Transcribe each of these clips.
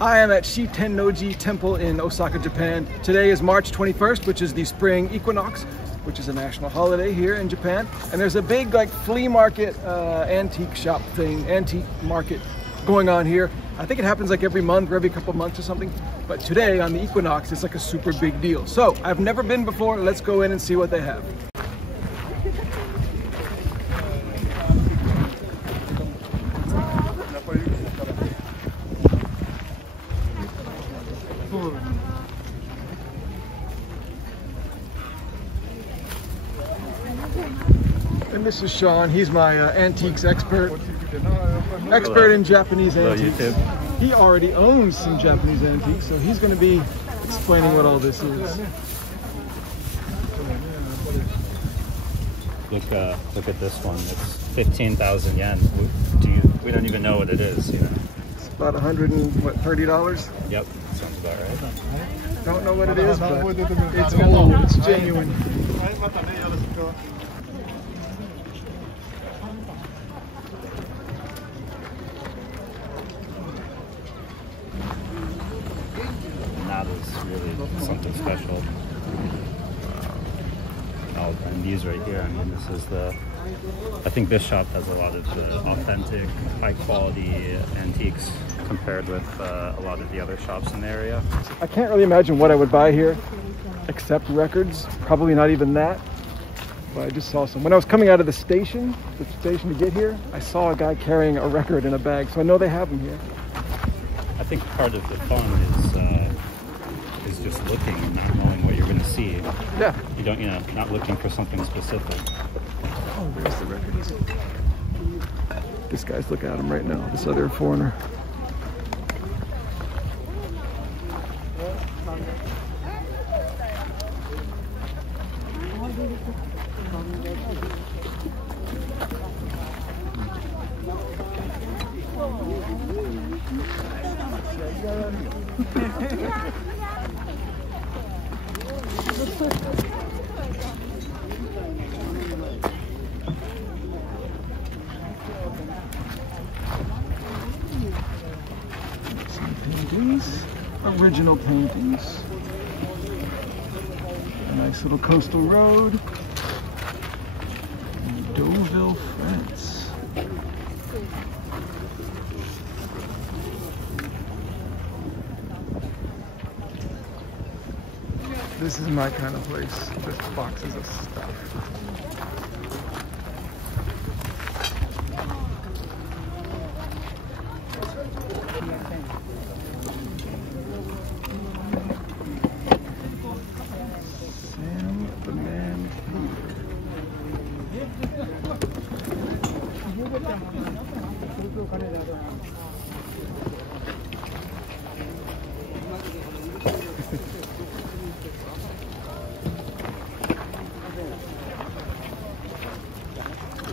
I am at Shi-tennoji Temple in Osaka, Japan. Today is March 21st, which is the spring equinox, which is a national holiday here in Japan. And there's a big like flea market, antique shop thing, antique market going on here. I think it happens like every month or every couple months or something. But today on the equinox, it's like a super big deal. So I've never been before. Let's go in and see what they have. And this is Sean. He's my antiques expert in Japanese antiques. He already owns some Japanese antiques, so he's going to be explaining what all this is. Look at this one. It's 15,000 yen. We don't even know what it is. You know. It's about $130. Yep, sounds about right. Don't know what it is, but it's old. It's genuine. That is really something special. Oh, and these right here, I mean, this is I think this shop has a lot of the authentic, high quality antiques compared with a lot of the other shops in the area. I can't really imagine what I would buy here, except records. Probably not even that. But I just saw some. When I was coming out of the station to get here, I saw a guy carrying a record in a bag, so I know they have them here. I think part of the fun is just looking and not knowing what you're going to see. Yeah. You don't, not looking for something specific. Oh, there's the records. This guy's looking at him right now, this other foreigner. Some paintings, original paintings. A nice little coastal road. In Deauville, France. This is my kind of place, just boxes of stuff. Sam the Man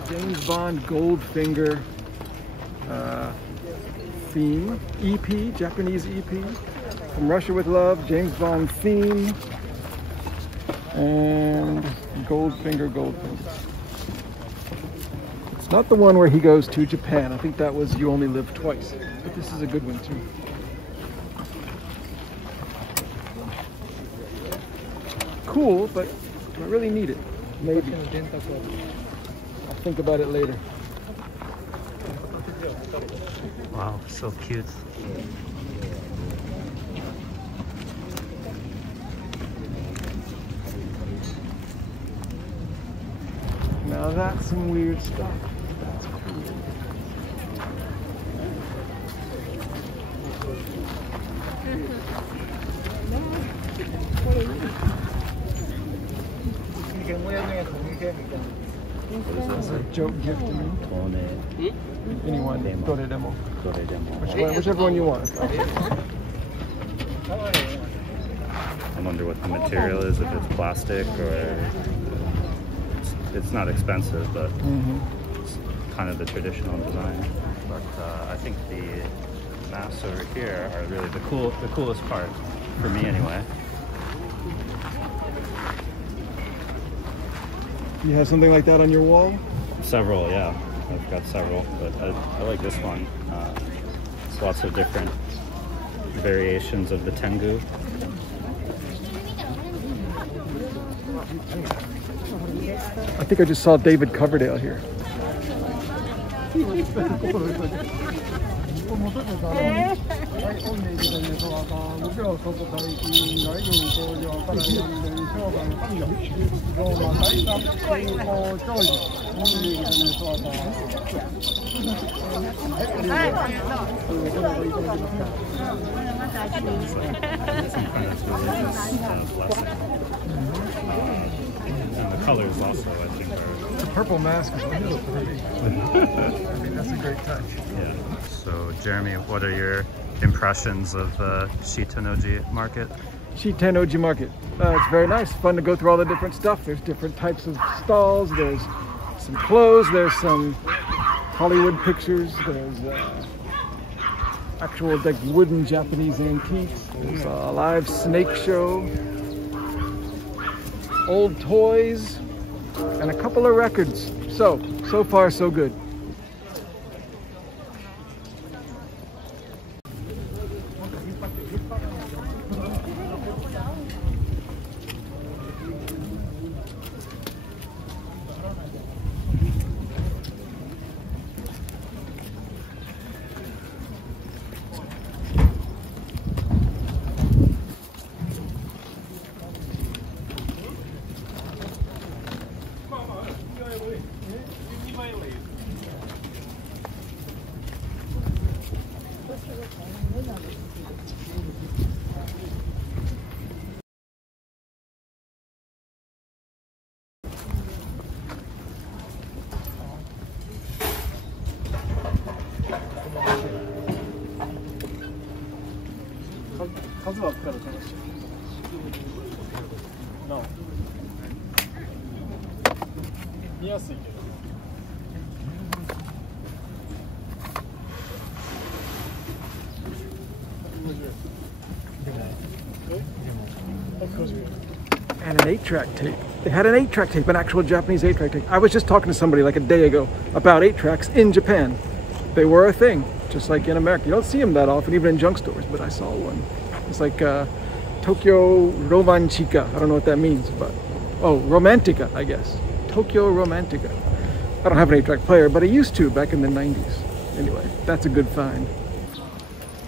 James Bond Goldfinger theme, EP, Japanese EP. From Russia with Love, James Bond theme, and Goldfinger. It's not the one where he goes to Japan. I think that was You Only Live Twice. But this is a good one too. Cool, but do I really need it? Maybe. I'll think about it later. Wow, so cute. Now that's some weird stuff. That's cool. It's a joke gift to me. Anyone, demo. Whichever one you want. I wonder what the material is, if it's plastic or it's not expensive, but it's kind of the traditional design. But I think the masks over here are really the coolest part for me anyway. You have something like that on your wall? Several, yeah. I've got several, but I like this one. It's lots of different variations of the tengu. I think I just saw David Coverdale here. And the colors also, I think, are... The purple mask is really pretty. I mean, that's a great touch. Yeah. So, Jeremy, what are your impressions of Shi-tennoji market? Shi-tennoji market. It's very nice. Fun to go through all the different stuff. There's different types of stalls. There's some clothes. There's some Hollywood pictures. There's actual like wooden Japanese antiques. There's a live snake show. Old toys. And a couple of records. So far so good. And an 8-track tape. They had an 8-track tape, an actual Japanese 8-track tape. I was just talking to somebody like a day ago about 8-tracks in Japan. They were a thing, just like in America. You don't see them that often, even in junk stores, but I saw one. It's like Tokyo Romantica. I don't know what that means, but... Oh, Romantica, I guess. Tokyo Romantica. I don't have an 8-track player, but I used to back in the 90s. Anyway, that's a good find.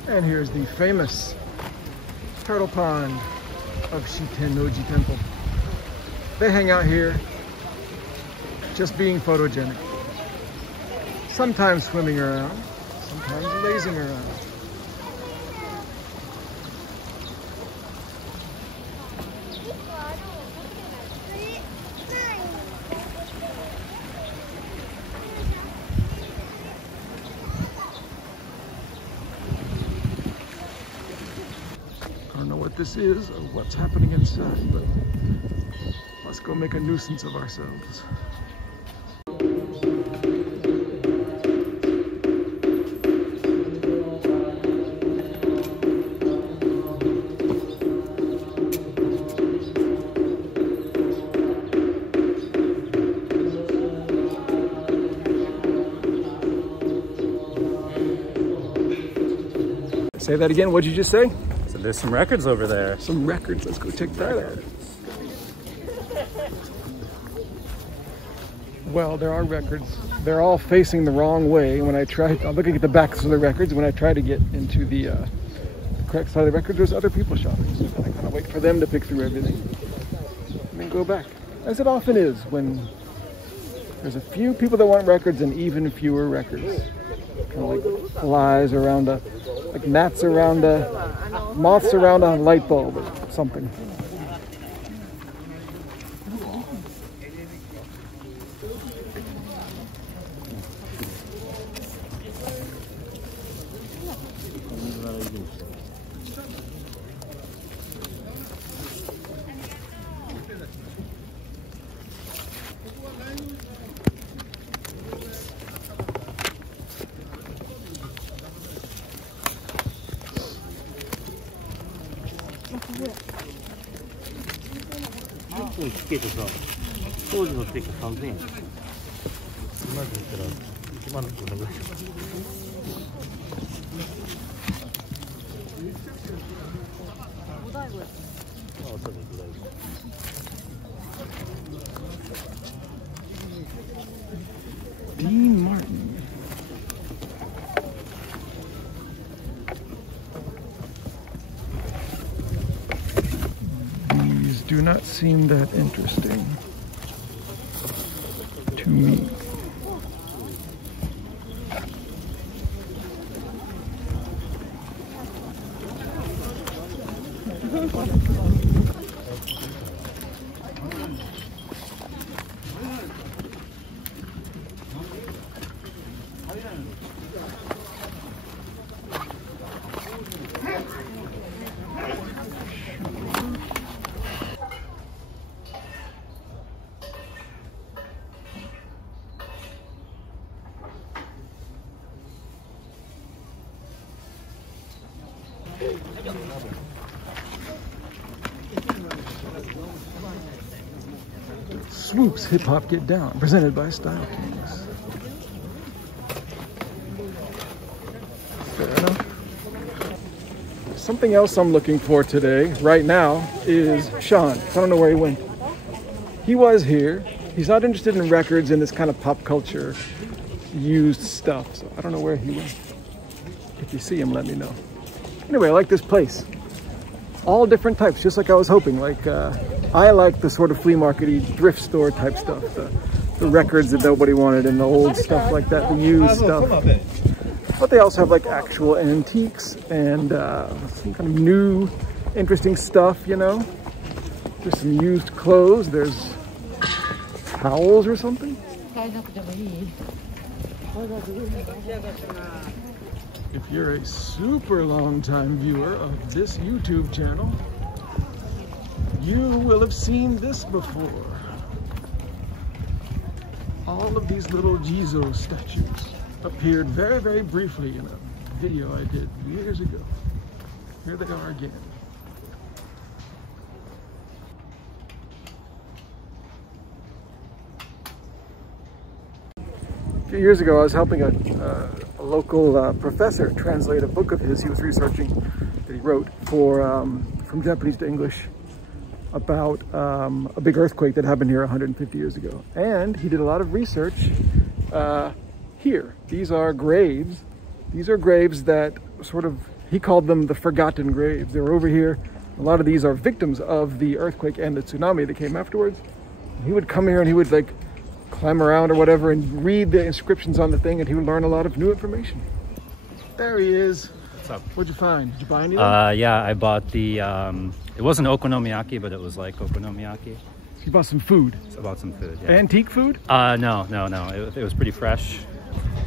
And here's the famous turtle pond of Shi-tennoji Temple. They hang out here just being photogenic. Sometimes swimming around, sometimes lazing around. I don't know what this is or what's happening inside, but let's go make a nuisance of ourselves. Say that again, what'd you just say? So there's some records over there. Some records, let's go check that out. Well, there are records. They're all facing the wrong way. When I tried, I'm looking at the backs of the records. When I try to get into the correct side of the records, there's other people shopping. So I kind of wait for them to pick through everything and then go back. As it often is when there's a few people that want records and even fewer records. Kind of like flies around a, like gnats around a, moths around a light bulb or something. Dean Martin. These do not seem that interesting to me. Swoops Hip Hop Get Down, presented by Style Kings. Fair enough. Something else I'm looking for today, right now, is Sean. I don't know where he went. He was here. He's not interested in records and this kind of pop culture used stuff, so I don't know where he went. If you see him, let me know. Anyway, I like this place. All different types, just like I was hoping. Like, I like the sort of flea market-y thrift store type stuff. The records that nobody wanted and the old stuff like that, the used stuff. But they also have like actual antiques and some kind of new, interesting stuff, you know? There's some used clothes. There's towels or something. If you're a super long time viewer of this YouTube channel, you will have seen this before. All of these little Jizo statues appeared very, very briefly in a video I did years ago. Here they are again. A few years ago, I was helping a local professor translate a book of his he was researching that he wrote for from Japanese to English about a big earthquake that happened here 150 years ago. And he did a lot of research here. These are graves. These are graves that sort of, he called them the forgotten graves. They were over here. A lot of these are victims of the earthquake and the tsunami that came afterwards. He would come here and he would like climb around or whatever and read the inscriptions on the thing, and he would learn a lot of new information. There he is. What's up? What'd you find? Did you buy anything? Yeah, I bought the, it wasn't okonomiyaki, but it was like okonomiyaki. You bought some food? I bought some food, yeah. Antique food? No. It was pretty fresh.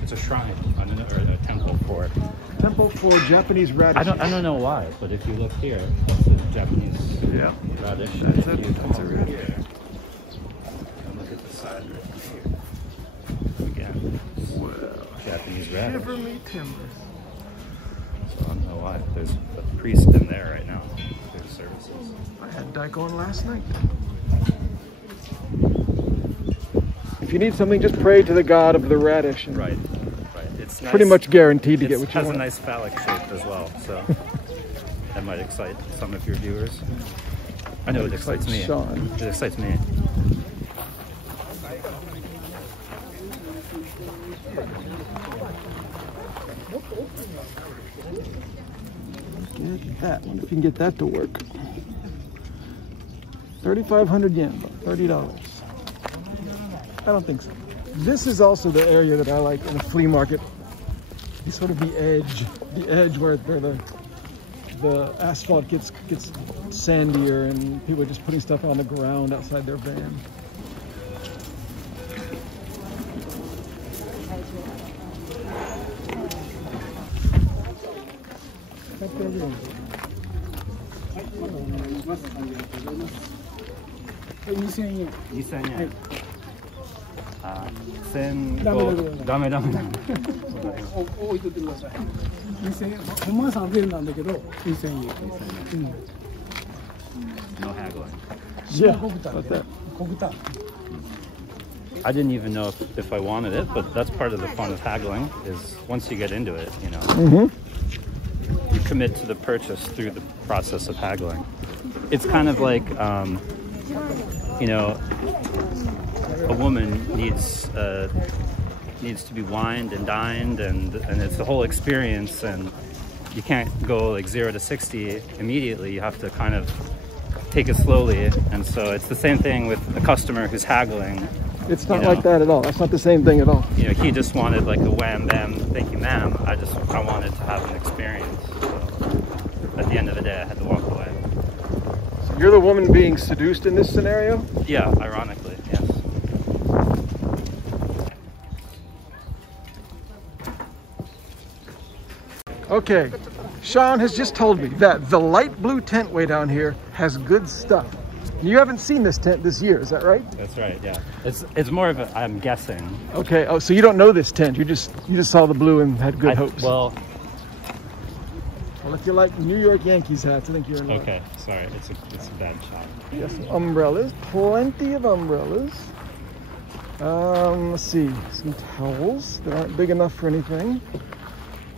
It's a shrine, or a temple for... Temple for Japanese radish. I don't know why, but if you look here, that's the Japanese radish. That's a radish. And look at the side right here. Again, Well, Japanese radish. shiver me timbers. So I don't know why. There's a priest in there right now. There's services. I had daikon last night. If you need something, just pray to the god of the radish. And Right. It's nice. Pretty much guaranteed to get what you want. want. It has a nice phallic shape as well, so that might excite some of your viewers. I know it excites me. Sean. It excites me. Get that one, if you can get that to work. 3,500 yen, about $30. I don't think so. This is also the area that I like in a flea market. It's sort of the edge where the asphalt gets sandier and people are just putting stuff on the ground outside their van. No haggling. Yeah, what's that? I didn't even know if I wanted it, but that's part of the fun of haggling, is once you get into it, you know. Mm-hmm. You commit to the purchase through the process of haggling. It's kind of like, you know, a woman needs to be wined and dined, and it's the whole experience, and you can't go like 0 to 60 immediately. You have to kind of take it slowly, and so it's the same thing with a customer who's haggling. It's not like that at all. That's not the same thing at all. You know, he just wanted like a wham bam, thank you ma'am. I wanted to have an experience. So at the end of the day, I had to walk away. So you're the woman being seduced in this scenario? Yeah, ironically, yes. Okay, Sean has just told me that the light blue tent way down here has good stuff. You haven't seen this tent this year, is that right? That's right, yeah. It's more of a, I'm guessing. Okay, oh, so you don't know this tent. You just saw the blue and had good hopes. Well, if you like New York Yankees hats, I think you're in luck. Okay, sorry, it's a bad shot. Yes, umbrellas, plenty of umbrellas. Let's see, some towels that aren't big enough for anything.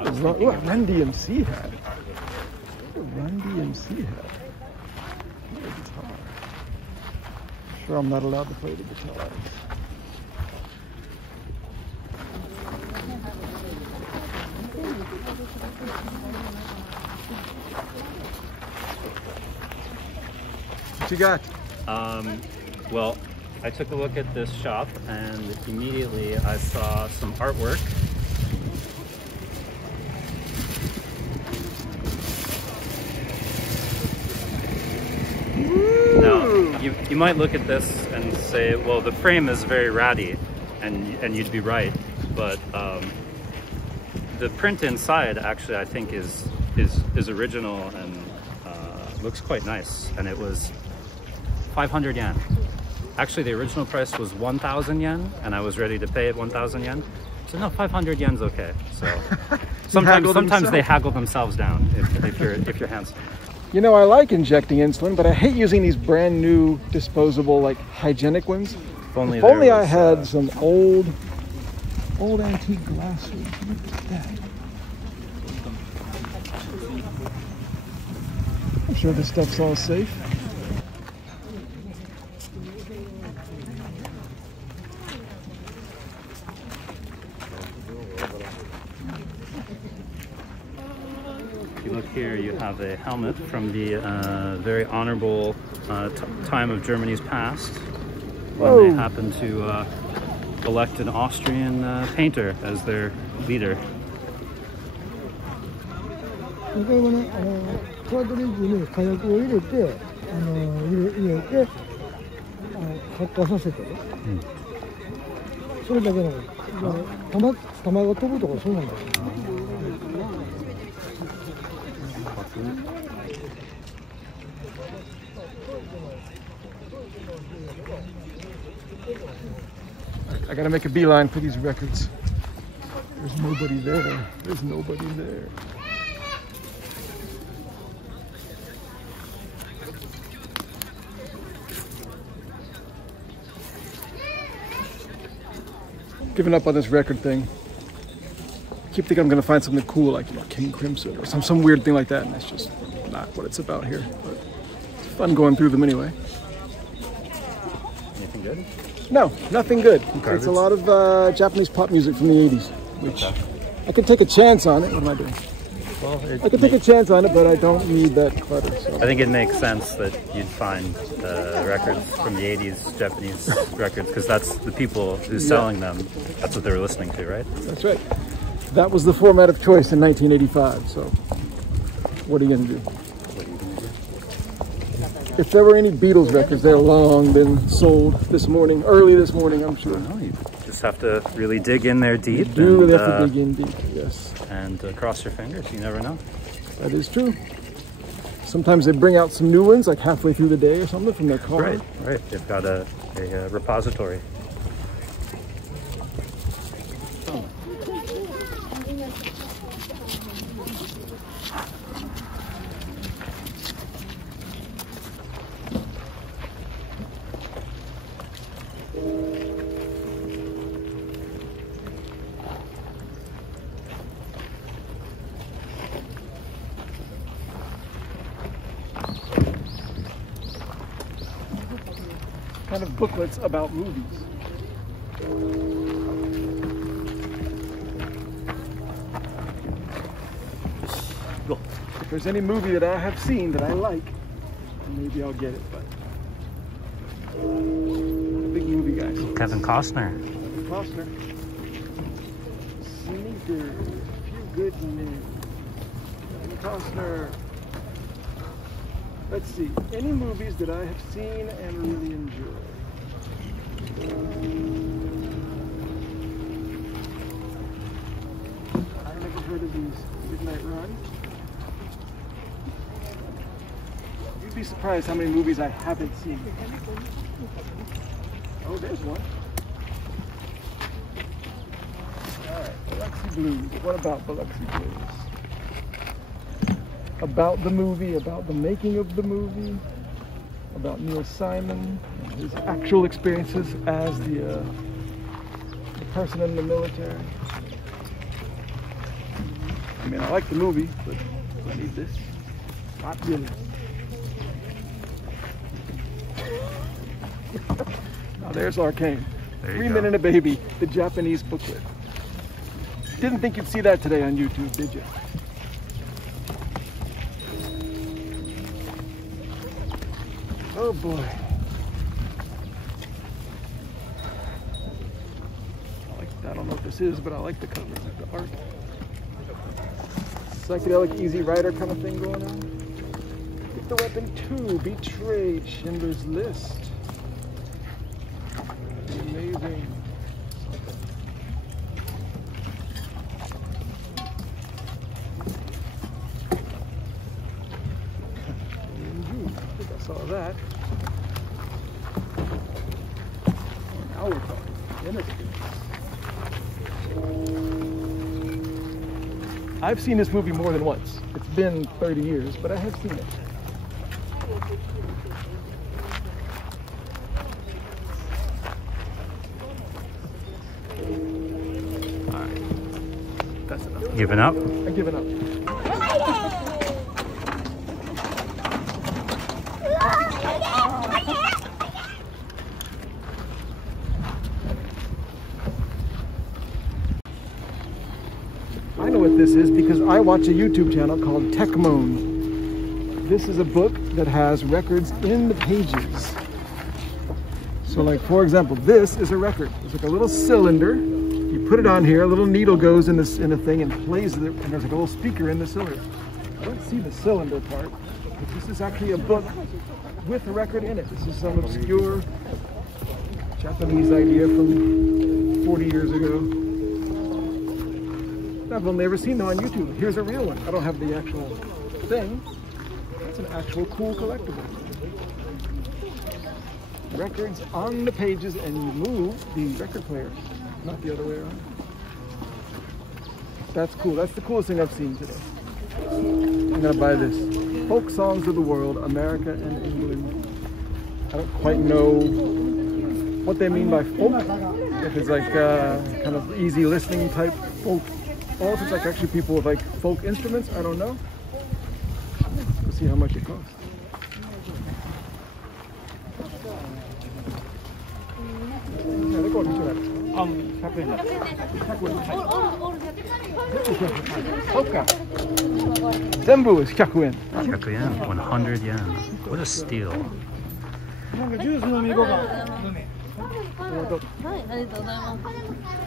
Ooh, a Run DMC hat. A Run DMC hat. A guitar. Sure, I'm not allowed to play the guitar. What you got? Well, I took a look at this shop and immediately I saw some artwork. Now, you might look at this and say, well, the frame is very ratty, and you'd be right, but the print inside actually I think is original and looks quite nice, and it was 500 yen. Actually, the original price was 1,000 yen, and I was ready to pay it 1,000 yen. So no, 500 yen's okay. So sometimes they haggle themselves down if you're handsome. You know, I like injecting insulin, but I hate using these brand new disposable, like, hygienic ones. If only I had some old antique glassware. Look at that. I'm sure this stuff's all safe. Look here, you have a helmet from the very honorable time of Germany's past, when they happened to elect an Austrian painter as their leader. I gotta make a beeline for these records. There's nobody there. There's nobody there. Giving up on this record thing. I keep thinking I'm gonna find something cool, like, you know, King Crimson or some weird thing like that, and that's just not what it's about here. But it's fun going through them anyway. Anything good? No, nothing good. It's a lot of Japanese pop music from the 80s, which I could take a chance on it. What am I doing? Well, I could take a chance on it, but I don't need that clutter. So. I think it makes sense that you'd find records from the 80s, Japanese records, because that's the people who's selling them. That's what they were listening to, right? That's right. That was the format of choice in 1985, so what are you going to do? If there were any Beatles records, they'd long been sold early this morning, I'm sure. No, you just have to really dig in there deep. You do really have to dig in deep, yes. And cross your fingers, you never know. That is true. Sometimes they bring out some new ones, like halfway through the day or something from their car. Right, right. They've got a repository. kind of booklets about movies. If there's any movie that I have seen that I like, maybe I'll get it, but big movie guys. Kevin Costner. Kevin Costner. Sneakers. Few good men. Kevin Costner. Let's see. Any movies that I have seen and really enjoyed. I've never heard of these. Midnight Run. You'd be surprised how many movies I haven't seen. Oh, there's one. Alright, Biloxi Blues. What about Biloxi Blues? About the movie, about the making of the movie, about Neil Simon, and his actual experiences as the person in the military. I mean, I like the movie, but do I need this? Not really. Now there's Arcane. 3 Men and a Baby, the Japanese booklet. Didn't think you'd see that today on YouTube, did you? Oh boy. I don't know what this is, but I like the cover, the art. Psychedelic Easy Rider kind of thing going on. Get the Weapon 2, Betrayed, Schindler's List. Amazing. I think I saw that. Now we're talking. I've seen this movie more than once. It's been 30 years, but I have seen it. All right. That's enough. Giving up? I'm giving up. I know what this is because I watch a YouTube channel called Techmoan. This is a book that has records in the pages. So like, for example, this is a record. It's like a little cylinder. You put it on here, a little needle goes in the thing and plays it, and there's like a little speaker in the cylinder. I don't see the cylinder part, but this is actually a book with a record in it. This is some obscure Japanese idea from 40 years ago. I've only ever seen them on YouTube. Here's a real one. I don't have the actual thing. That's an actual cool collectible. Records on the pages, and you move the record player, not the other way around. That's cool. That's the coolest thing I've seen today. I'm gonna buy this. Folk Songs of the World, America and England. I don't quite know what they mean by folk. If it's like kind of easy listening type folk, or if it's like actually people with like folk instruments, I don't know. Let's see how much it costs. Zenbu is 100 yen. 100 yen, 100 yen. What a steal.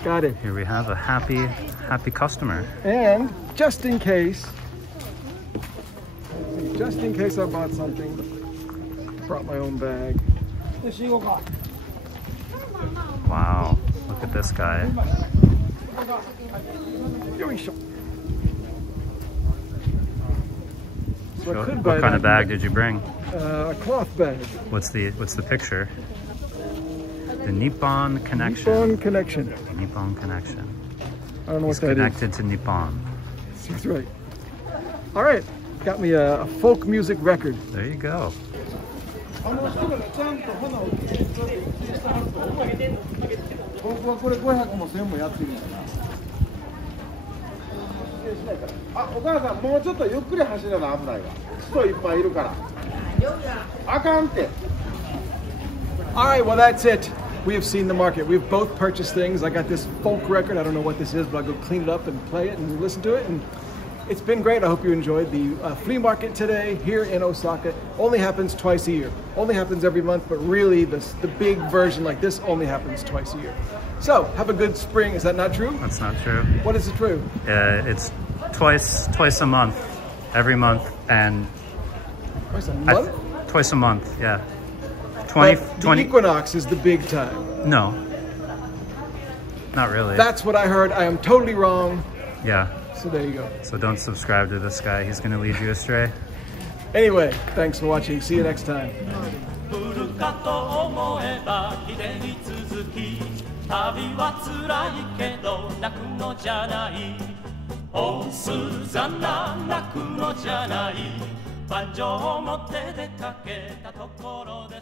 Got it. Here we have a happy customer. And just in case I bought something, brought my own bag. Wow, look at this guy. So what kind of bag did you bring? A cloth bag. What's the picture? The Nippon Connection. Nippon Connection. Nippon Connection. I don't know what that is. Connected to Nippon. That's right. All right, got me a folk music record. There you go. All right, well, that's it. We have seen the market. We've both purchased things. I got this folk record. I don't know what this is, but I'll go clean it up and play it and listen to it. And it's been great. I hope you enjoyed the flea market today here in Osaka. Only happens twice a year. Only happens every month, but really the big version like this only happens twice a year. So have a good spring. Is that not true? That's not true. What is it true? It's twice a month, every month, and Twice a month? Twice a month, yeah. The equinox is the big time. No, not really. That's what I heard. I am totally wrong. Yeah. So there you go. So don't subscribe to this guy. He's going to lead you astray. Anyway, thanks for watching. See you next time. 感情を持って出かけたところで